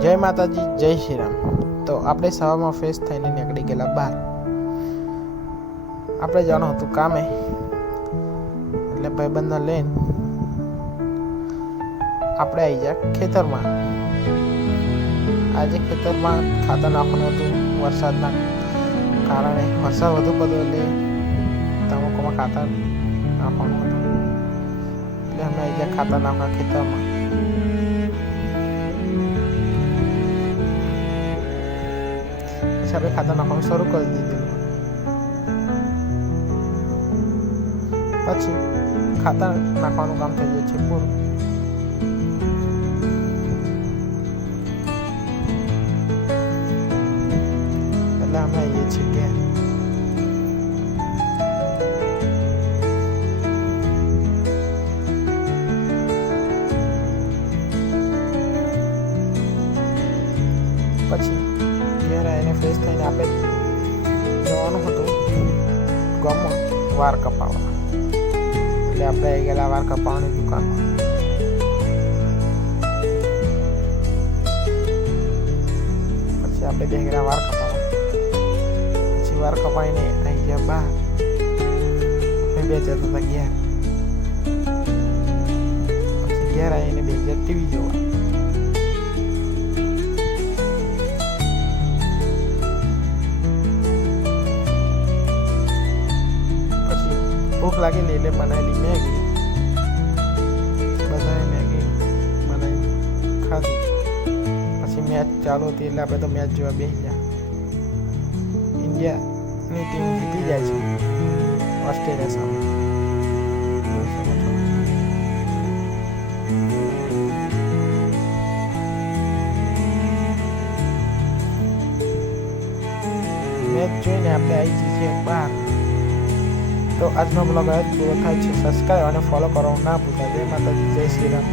જય માતાજી, જય શ્રી રામ. તો આપણે સવારમાં ફ્રેશ થઈને નીકળી ગયેલા બહાર. આપણે જવાનું હતું કામે, એટલે ભાઈબંધને લઈને આપણે આવી ગયા ખેતરમાં. આજે ખેતરમાં ખાતર નાખવાનું હતું. વરસાદના કારણે વરસાદ વધુ પડ્યો એટલે તમાકુમાં ખાતર નાખવાનું હતું. એટલે અમે આવી ગયા ખાતર નાખવા ખેતરમાં. આપણે ખાતર નાખવાનું શરૂ કરી દીધેલું. પછી ખાતર નાખવાનું કામ થઈ ગયું છે પૂરું. એટલે અમે આવીએ છીએ ઘેર. પછી ઘેર આવીને ફ્રેશ થઈને આપણે જવાનું હતું ગામમાં વાળ કપાવવા. એટલે આપણે આવી ગયેલા વાળ કપાવવાની દુકાનમાં. પછી આપણે બે ગયેલા વાળ કપાવવા. પછી વાળ કપાવીને આવી ગયા બહાર. અમે બે જતા હતા ઘેર. પછી ઘેર આવીને બે ગયા ટીવી જોવા. ભૂખ લાગેલી એટલે બનાવેલી મેગી. બધાએ મેગી બનાવી ખાધી. પછી મેચ ચાલુ હતી એટલે આપણે તો મેચ જોવા બેસી ગયા. ઇન્ડિયાની ટીમ જીતી જાય છે ઓસ્ટ્રેલિયા સામે. મેચ જોઈને આપણે આવી જઈએ બહાર. તો આજનો બ્લોગ પૂરો થાય છે. સબસ્ક્રાઈબ અને ફોલો કરવાનું ના ભૂલતા. જય માતાજી, જય શ્રી રામ.